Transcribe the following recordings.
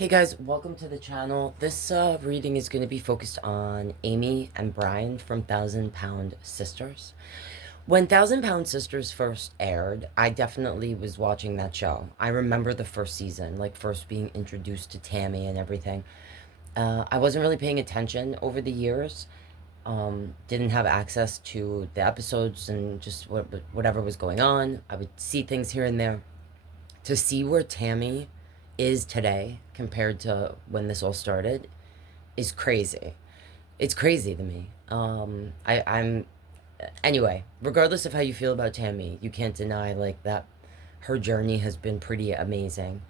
Hey guys, welcome to the channel. This reading is going to be focused on Amy and Brian from Thousand Pound Sisters. When Thousand Pound Sisters first aired, I definitely was watching that show. I remember the first season, like first being introduced to Tammy and everything. I wasn't really paying attention over the years. Didn't have access to the episodes and just whatever was going on. I would see things here and there. To see where Tammy is today compared to when this all started is crazy. It's crazy to me. I'm anyway, regardless of how you feel about Tammy, you can't deny like that her journey has been pretty amazing.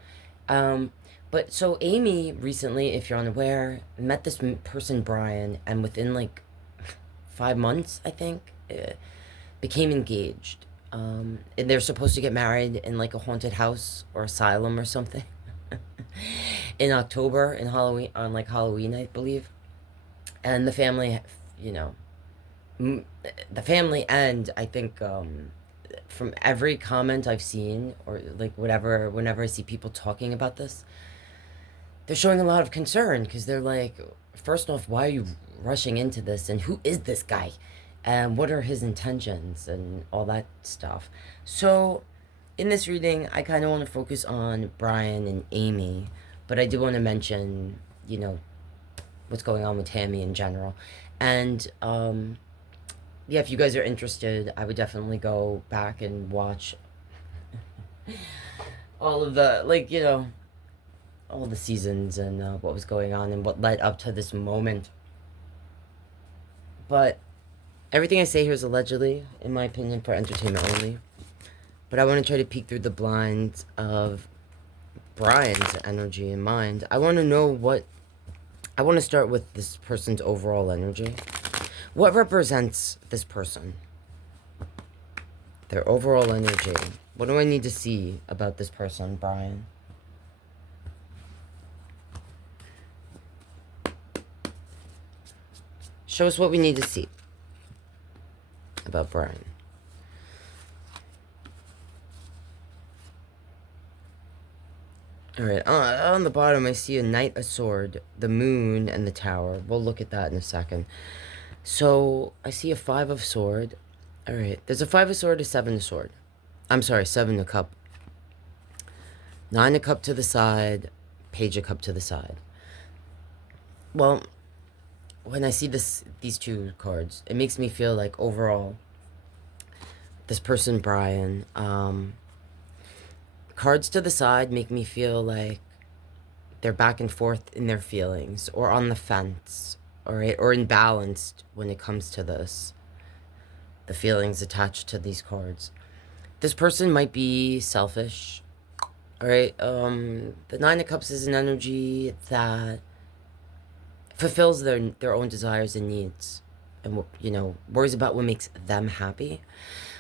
Um, but so Amy recently, if you're unaware, met this person Brian, and within like 5 months, I think, became engaged. And they're supposed to get married in like a haunted house or asylum or something in October in Halloween, on like Halloween, I believe. And the family, you know, the family, and I think from every comment I've seen, or like whatever, whenever I see people talking about this, they're showing a lot of concern because they're like, first off, why are you rushing into this, and who is this guy, and what are his intentions, and all that stuff. So in this reading, I kind of want to focus on Brian and Amy, but I do want to mention, you know, what's going on with Tammy in general. And yeah, if you guys are interested, I would definitely go back and watch all of the, like, you know, all the seasons and what was going on and what led up to this moment. But everything I say here is allegedly, in my opinion, for entertainment only. But I want to try to peek through the blinds of Brian's energy and mind. I want to know what... I want to start with this person's overall energy. What represents this person? Their overall energy. What do I need to see about this person, Brian? Show us what we need to see about Brian. Alright, on the bottom I see a knight, a sword, the moon, and the tower. We'll look at that in a second. So, I see a 5 of sword. Alright, there's a 5 of sword, a 7 of sword. I'm sorry, 7 of cup. 9 of cup to the side, page of cup to the side. Well, when I see these two cards, it makes me feel like overall, this person, Brian, cards to the side make me feel like they're back and forth in their feelings, or on the fence, alright, or imbalanced when it comes to this. The feelings attached to these cards. This person might be selfish, alright. The 9 of Cups is an energy that fulfills their own desires and needs, and, you know, worries about what makes them happy.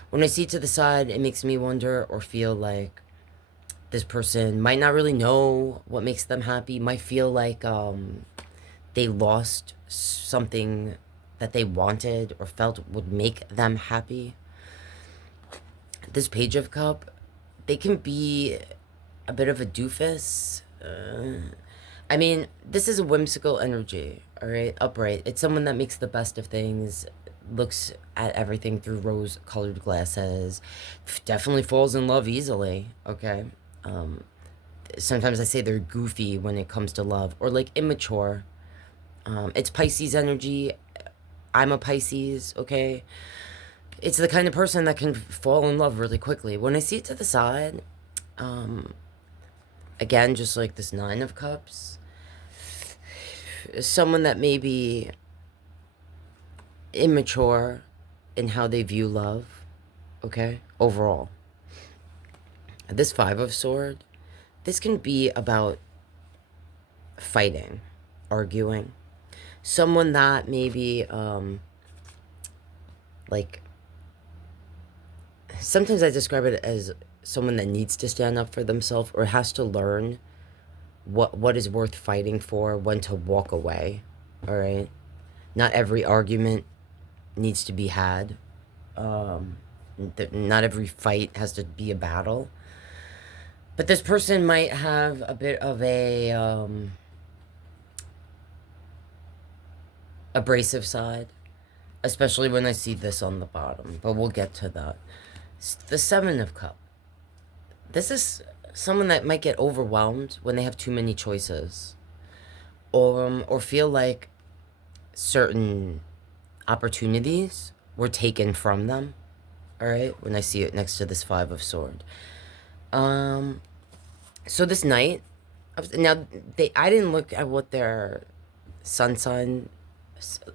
When I see to the side, it makes me wonder or feel like this person might not really know what makes them happy, might feel like they lost something that they wanted or felt would make them happy. This page of cup, they can be a bit of a doofus. I mean, this is a whimsical energy, all right, upright. It's someone that makes the best of things, looks at everything through rose-colored glasses, definitely falls in love easily, okay? Sometimes I say they're goofy when it comes to love, or like immature. It's Pisces energy. I'm a Pisces, okay? It's the kind of person that can fall in love really quickly. When I see it to the side, again, just like this 9 of Cups, someone that may be immature in how they view love, okay, overall. This 5 of Sword, this can be about fighting, arguing. Someone that maybe, like, sometimes I describe it as someone that needs to stand up for themselves, or has to learn what is worth fighting for, when to walk away, all right? Not every argument needs to be had. Not every fight has to be a battle. But this person might have a bit of a abrasive side, especially when I see this on the bottom, but we'll get to that. The Seven of Cups. This is someone that might get overwhelmed when they have too many choices, or feel like certain opportunities were taken from them. All right, when I see it next to this Five of Swords. So this night, now I didn't look at what their sun sign,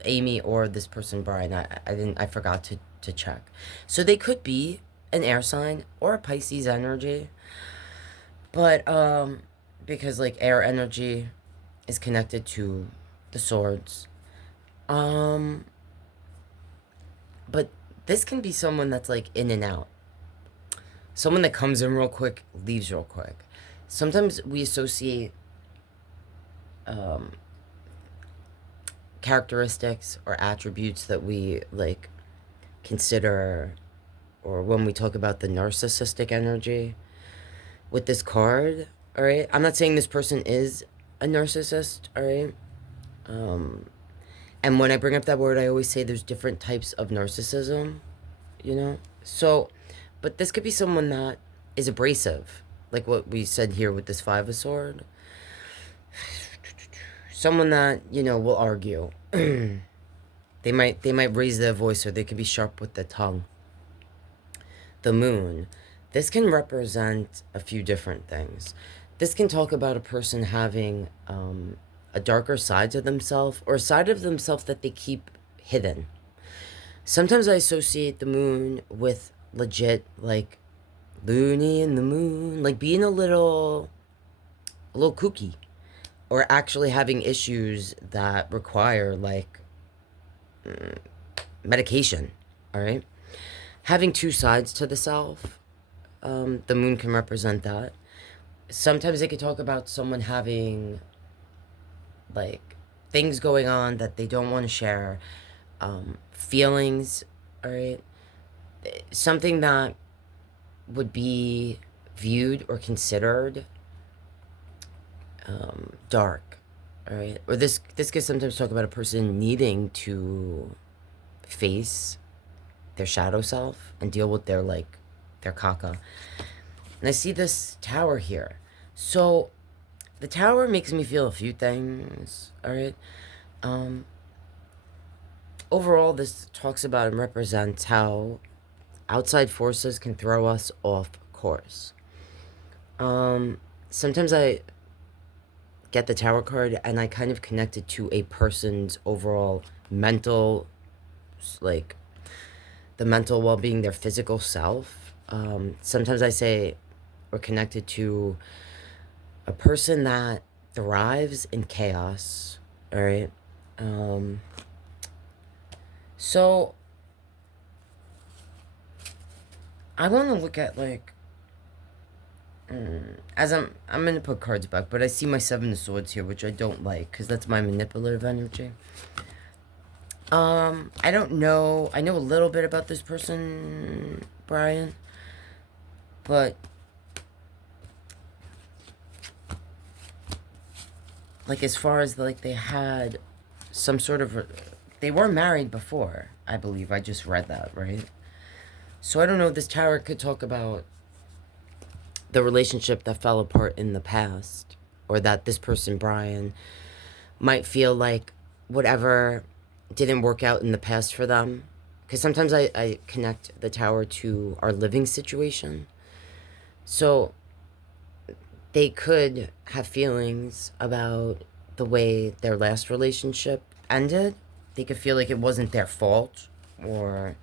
Amy, or this person Brian. I forgot to check. So they could be an air sign or a Pisces energy, but because like air energy is connected to the swords, but this can be someone that's like in and out, someone that comes in real quick, leaves real quick. Sometimes we associate characteristics or attributes that we like consider, or when we talk about the narcissistic energy with this card. All right, I'm not saying this person is a narcissist. All right, and when I bring up that word, I always say there's different types of narcissism, you know. So but this could be someone that is abrasive, like what we said here with this Five of Swords. Someone that, you know, will argue. They might raise their voice, or they could be sharp with the tongue. The Moon. This can represent a few different things. This can talk about a person having a darker side to themselves, or a side of themselves that they keep hidden. Sometimes I associate the Moon with legit, like, loony in the moon, like being a little kooky, or actually having issues that require, like, medication, all right? Having two sides to the self, the Moon can represent that. Sometimes it can talk about someone having, like, things going on that they don't want to share, feelings, all right? Something that would be viewed or considered dark, all right? Or this can sometimes talk about a person needing to face their shadow self and deal with their, like, their caca. And I see this Tower here. So the Tower makes me feel a few things, all right? Overall, this talks about and represents how outside forces can throw us off course. Sometimes I get the Tower card and I kind of connect it to a person's overall mental, like, the mental well-being, their physical self. Sometimes I say we're connected to a person that thrives in chaos, all right? So I want to look at, like, as I'm gonna put cards back, but I see my Seven of Swords here, which I don't like, because that's my manipulative energy. I don't know. I know a little bit about this person, Brian, but, like, as far as, like, they had some sort of, they were married before, I believe. I just read that, right? So I don't know, this Tower could talk about the relationship that fell apart in the past, or that this person, Brian, might feel like whatever didn't work out in the past for them. Because sometimes I connect the Tower to our living situation. So they could have feelings about the way their last relationship ended. They could feel like it wasn't their fault, or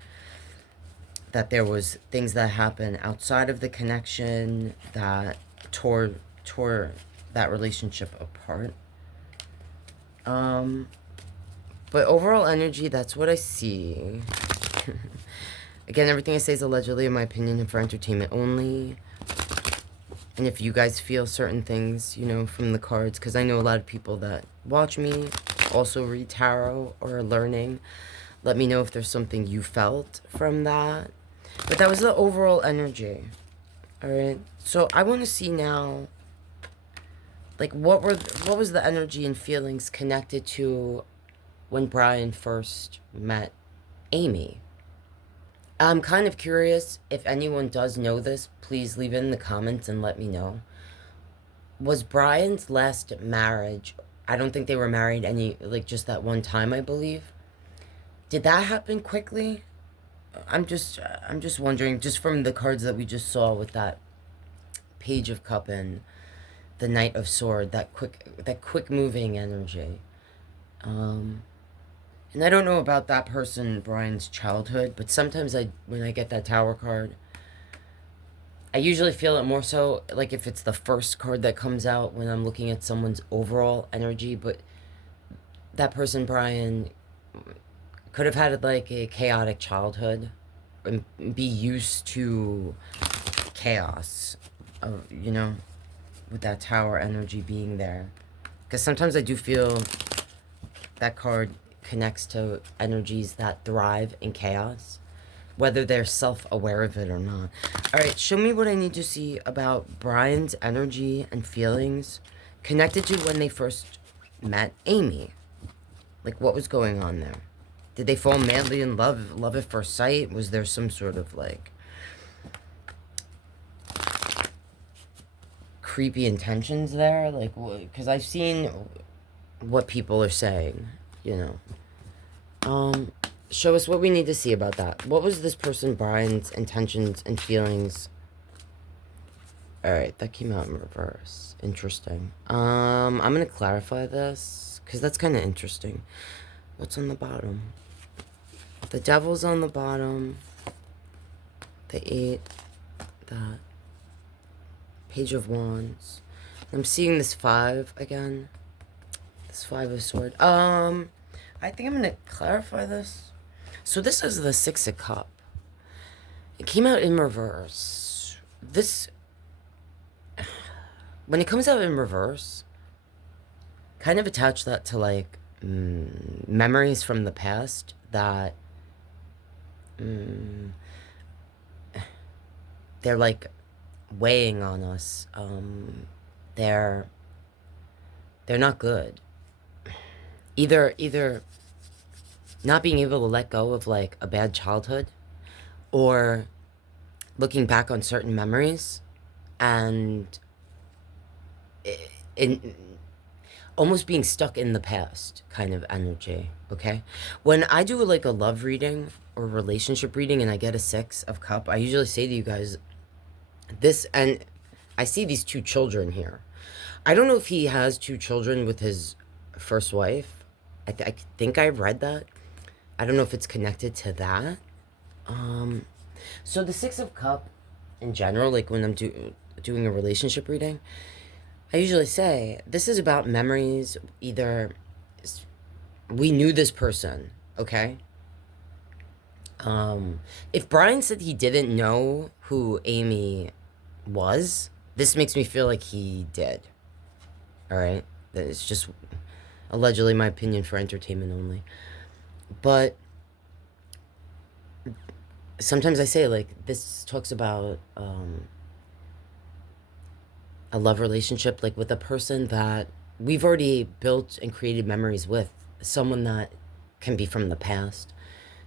that there was things that happened outside of the connection that tore that relationship apart. But overall energy, that's what I see. Again, everything I say is allegedly, in my opinion, and for entertainment only. And if you guys feel certain things, you know, from the cards, because I know a lot of people that watch me also read tarot or are learning, let me know if there's something you felt from that. But that was the overall energy. All right. So I want to see now, like, what was the energy and feelings connected to when Brian first met Amy? I'm kind of curious if anyone does know this. Please leave it in the comments and let me know. Was Brian's last marriage? I don't think they were married any, like, just that one time, I believe. Did that happen quickly? I'm just wondering, just from the cards that we just saw with that Page of Cup and the Knight of Sword, that quick moving energy. And I don't know about that person, Brian's childhood, but sometimes when I get that Tower card, I usually feel it more so like if it's the first card that comes out when I'm looking at someone's overall energy, but that person, Brian, could have had like a chaotic childhood and be used to chaos, you know, with that Tower energy being there. Because sometimes I do feel that card connects to energies that thrive in chaos, whether they're self-aware of it or not. All right, show me what I need to see about Brian's energy and feelings connected to when they first met Amy. Like, what was going on there? Did they fall madly in love, love at first sight? Was there some sort of, like, creepy intentions there? Like, because I've seen what people are saying, you know. Show us what we need to see about that. What was this person, Brian's intentions and feelings? All right, that came out in reverse. Interesting. I'm gonna clarify this because that's kind of interesting. What's on the bottom? The Devil's on the bottom. The 8. That. Page of Wands. I'm seeing this 5 again. This 5 of Swords. I think I'm gonna clarify this. So this is the 6 of Cup. It came out in reverse. This, when it comes out in reverse, kind of attach that to like memories from the past that they're like weighing on us. They're not good. Either not being able to let go of like a bad childhood, or looking back on certain memories and in almost being stuck in the past kind of energy. Okay, when I do like a love reading or relationship reading and I get a 6 of Cup, I usually say to you guys this, and I see these 2 children here. I don't know if he has 2 children with his first wife. I think I read that. I don't know if it's connected to that. So the 6 of Cup in general, like when I'm doing a relationship reading, I usually say this is about memories. Either we knew this person, okay? If Brian said he didn't know who Amy was, this makes me feel like he did. All right? It's just allegedly my opinion for entertainment only. But sometimes I say, like, this talks about a love relationship, like with a person that we've already built and created memories with. Someone that can be from the past,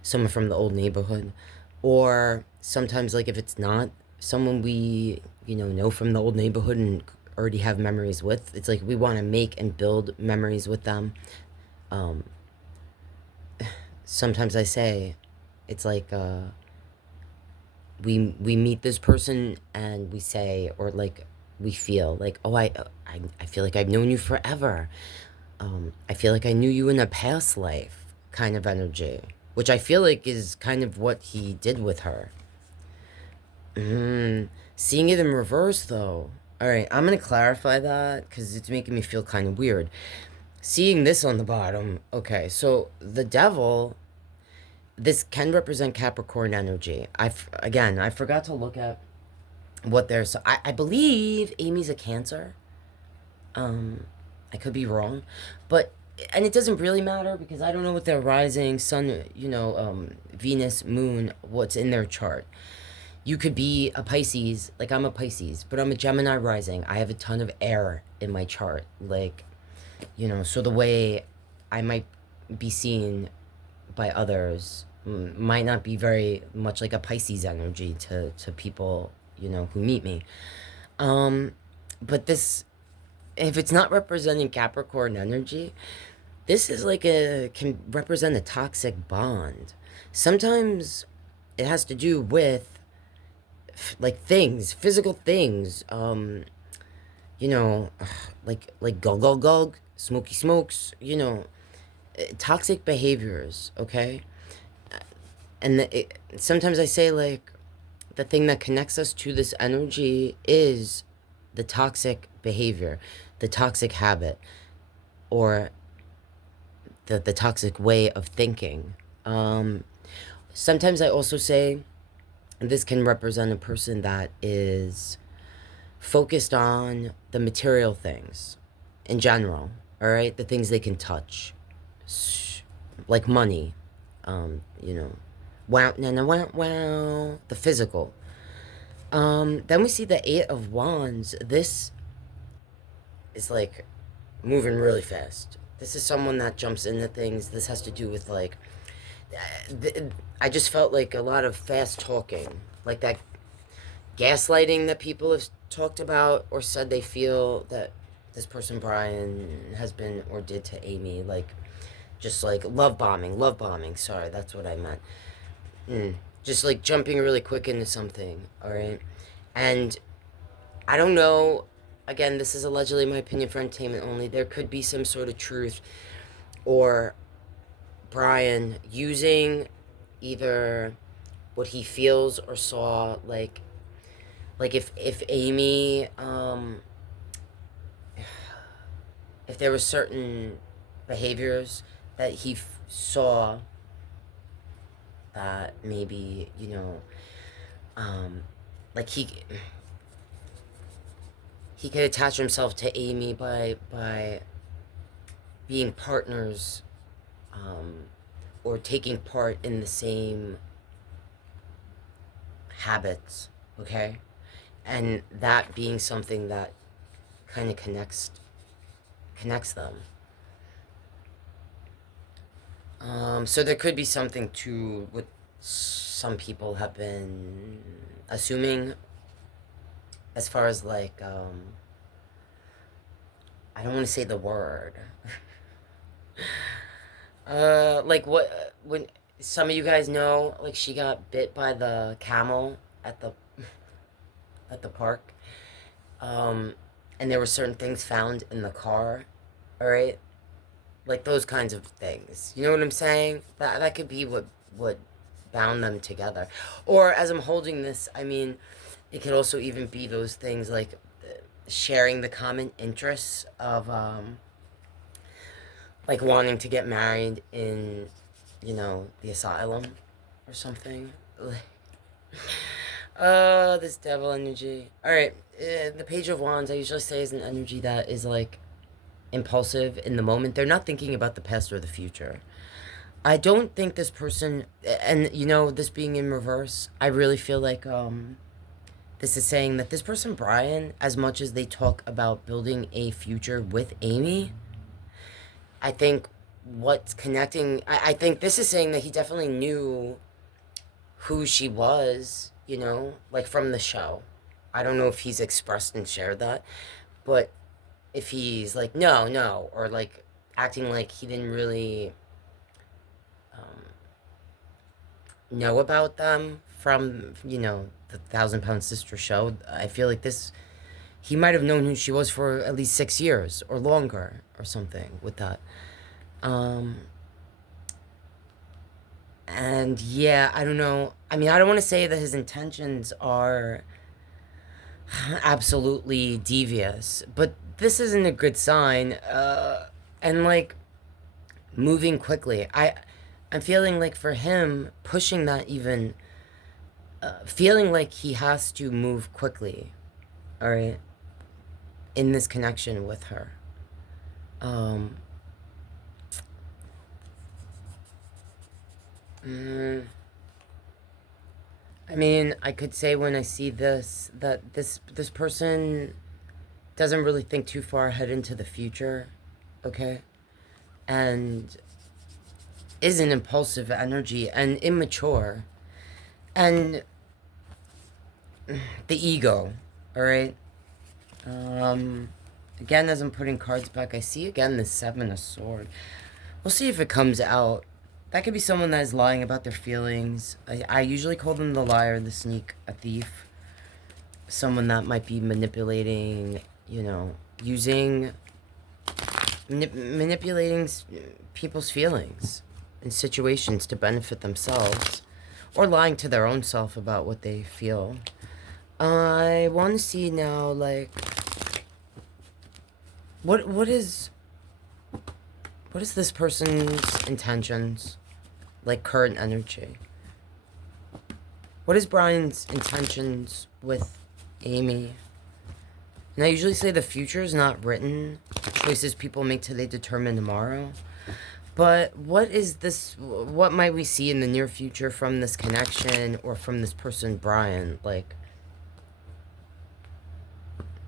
someone from the old neighborhood, or sometimes, like, if it's not someone we, know from the old neighborhood and already have memories with, it's like we want to make and build memories with them. Sometimes I say it's like we meet this person and we say, or like we feel like, oh, I feel like I've known you forever. I feel like I knew you in a past life kind of energy, which I feel like is kind of what he did with her. Seeing it in reverse, though. All right, I'm going to clarify that because it's making me feel kind of weird. Seeing this on the bottom, okay, so the Devil, this can represent Capricorn energy. I forgot to look at what there's. So I believe Amy's a Cancer. I could be wrong, and it doesn't really matter because I don't know what their rising sun, Venus, moon, what's in their chart. You could be a Pisces, like I'm a Pisces, but I'm a Gemini rising. I have a ton of air in my chart. Like, so the way I might be seen by others might not be very much like a Pisces energy to people, who meet me. But this, if it's not representing Capricorn energy, this is like can represent a toxic bond. Sometimes it has to do with like things, physical things. You know, like gug, smoky smokes. Toxic behaviors. Okay, and sometimes I say like the thing that connects us to this energy is the toxic behavior, the toxic habit, or the toxic way of thinking. Sometimes I also say this can represent a person that is focused on the material things in general, all right? The things they can touch, like money, wow, the physical. Then we see the Eight of Wands. This is like moving really fast. This is someone that jumps into things. This has to do with like, I just felt like a lot of fast talking, like that gaslighting that people have talked about or said they feel that this person Brian has been or did to Amy, like just like love bombing. Sorry, that's what I meant. Just like jumping really quick into something, all right? And I don't know. Again, this is allegedly my opinion for entertainment only. There could be some sort of truth, or Brian using either what he feels or saw, like if Amy, if there were certain behaviors that he saw that maybe like he could attach himself to Amy by being partners, or taking part in the same habits, okay? And that being something that kind of connects them. So there could be something to what some people have been assuming as far as like, I don't want to say the word. Like when some of you guys know, like she got bit by the camel at the park. And there were certain things found in the car, all right? Like those kinds of things. You know what I'm saying? That could be what bound them together. Or as I'm holding this, I mean, it could also even be those things like sharing the common interests of like wanting to get married in, the asylum or something. This devil energy. All right, the Page of Wands I usually say is an energy that is like impulsive in the moment. They're not thinking about the past or the future. I don't think this person, and this being in reverse, I really feel like this is saying that this person Brian, as much as they talk about building a future with Amy, I think what's connecting, I think this is saying that he definitely knew who she was, like from the show. I don't know if he's expressed and shared that, but if he's like, no, or like acting like he didn't really know about them from, the £1,000 Sister show, I feel like he might have known who she was for at least 6 years or longer or something with that. And yeah, I don't know. I mean, I don't want to say that his intentions are absolutely devious, but this isn't a good sign. And like moving quickly, I'm feeling like for him pushing that even, feeling like he has to move quickly, all right, in this connection with her. I mean, I could say when I see this that this person doesn't really think too far ahead into the future, okay? And is an impulsive energy and immature and the ego, all right? Um Again, as I'm putting cards back, I see again the Seven of Swords. We'll see if it comes out. That could be someone that is lying about their feelings. I usually call them the liar, the sneak, a thief. Someone that might be manipulating, you know, using, manipulating people's feelings in situations to benefit themselves. Or lying to their own self about what they feel. I want to see now, like, what is this person's intentions, like current energy? What is Brian's intentions with Amy? And I usually say the future is not written. Choices people make today determine tomorrow. But what is this? What might we see in the near future from this connection or from this person, Brian? Like,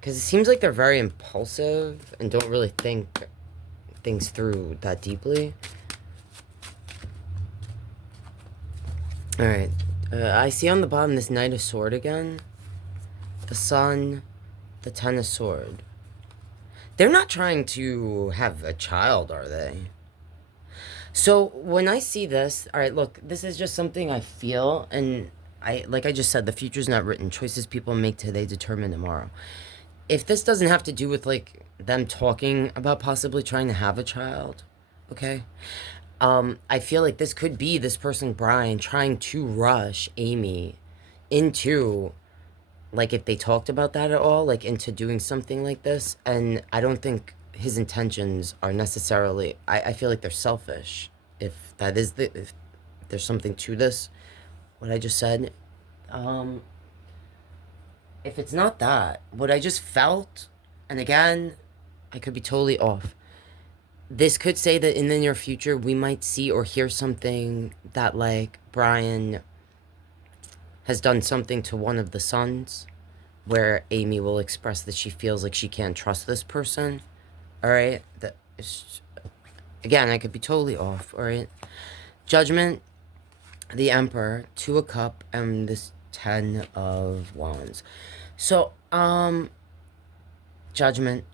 because it seems like they're very impulsive and don't really think things through that deeply. Alright. I see on the bottom this Knight of Sword again. The Sun. The Ten of Sword. They're not trying to have a child, are they? So when I see this, alright, look, this is just something I feel, and like I just said, the future's not written. Choices people make today determine tomorrow. If this doesn't have to do with, like, them talking about possibly trying to have a child, okay? I feel like this could be this person, Brian, trying to rush Amy into, like, if they talked about that at all, like, into doing something like this. And I don't think his intentions are necessarily, I feel like they're selfish. If that is if there's something to this, what I just said. If it's not that, what I just felt, and again, I could be totally off. This could say that in the near future, we might see or hear something that, like, Brian has done something to one of the sons, where Amy will express that she feels like she can't trust this person. Alright? That is, again, I could be totally off. Alright? Judgment, the Emperor, Two of Cups, and this Ten of Wands. So, judgment.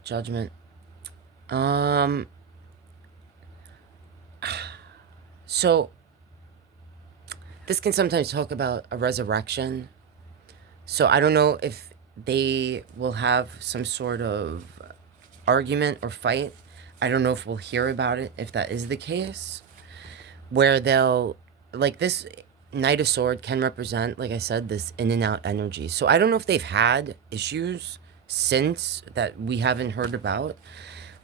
So, this can sometimes talk about a resurrection. So, I don't know if they will have some sort of argument or fight. I don't know if we'll hear about it, if that is the case. Where they'll, like, this Knight of Sword can represent, like I said, this in and out energy. So I don't know if they've had issues since that we haven't heard about,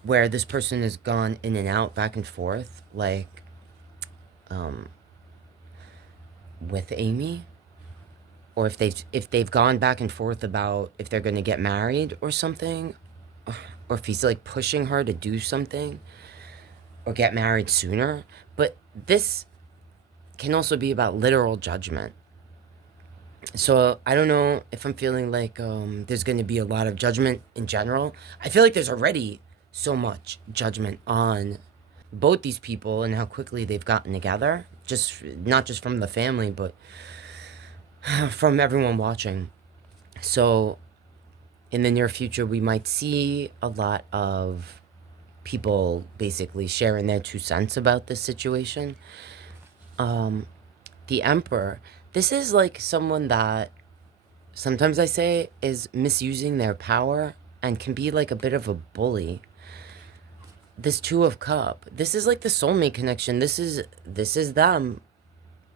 where this person has gone in and out, back and forth, like, with Amy, or if they've gone back and forth about if they're gonna get married or something, or if he's, like, pushing her to do something or get married sooner. But this can also be about literal judgment. So I don't know if I'm feeling like there's going to be a lot of judgment in general. I feel like there's already so much judgment on both these people and how quickly they've gotten together. Just not just from the family, but from everyone watching. So in the near future, we might see a lot of people basically sharing their 2 cents about this situation. The Emperor, this is like someone that sometimes I say is misusing their power and can be like a bit of a bully. This Two of Cups, this is like the soulmate connection. This is them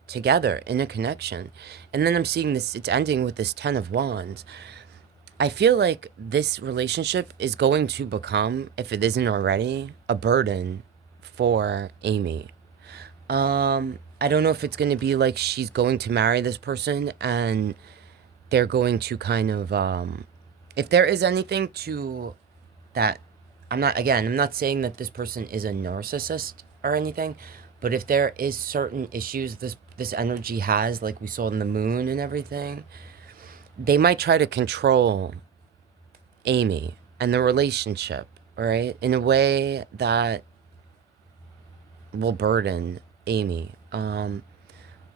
together in a connection. And then I'm seeing this, it's ending with this Ten of Wands. I feel like this relationship is going to become, if it isn't already, a burden for Amy. I don't know if it's going to be like she's going to marry this person and they're going to kind of, if there is anything to that, I'm not saying that this person is a narcissist or anything, but if there is certain issues this this energy has, like we saw in the moon and everything, they might try to control Amy and the relationship, right, in a way that will burden Amy, or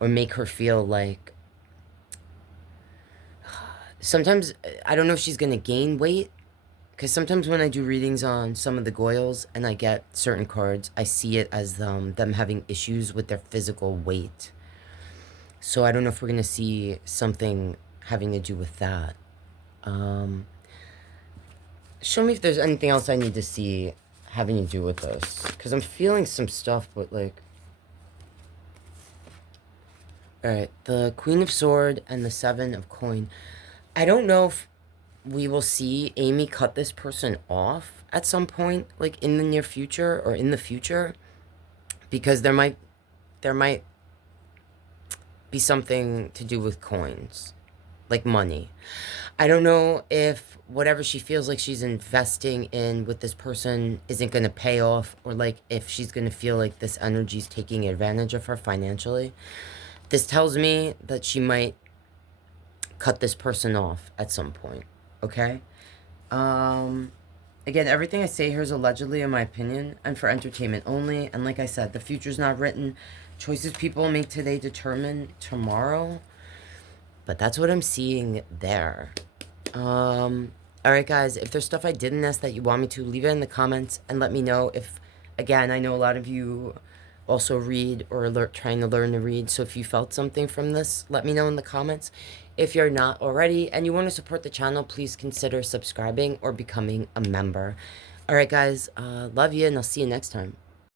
make her feel like, sometimes, I don't know if she's going to gain weight, because sometimes when I do readings on some of the Goyles and I get certain cards, I see it as them having issues with their physical weight. So I don't know if we're going to see something having to do with that. Show me if there's anything else I need to see having to do with this, because I'm feeling some stuff, but like... Alright, the Queen of Sword and the Seven of Coin. I don't know if we will see Amy cut this person off at some point, like in the near future or in the future, because there might be something to do with coins, like money. I don't know if whatever she feels like she's investing in with this person isn't going to pay off, or like if she's going to feel like this energy is taking advantage of her financially. This tells me that she might cut this person off at some point, okay? Again, everything I say here is allegedly, in my opinion, and for entertainment only. And like I said, the future's not written. Choices people make today determine tomorrow. But that's what I'm seeing there. Alright, guys, if there's stuff I didn't ask that you want me to, leave it in the comments and let me know. If, again, I know a lot of you also read or trying to learn to read, so if you felt something from this, let me know in the comments. If you're not already and you want to support the channel, please consider subscribing or becoming a member. Alright, guys, love you, and I'll see you next time.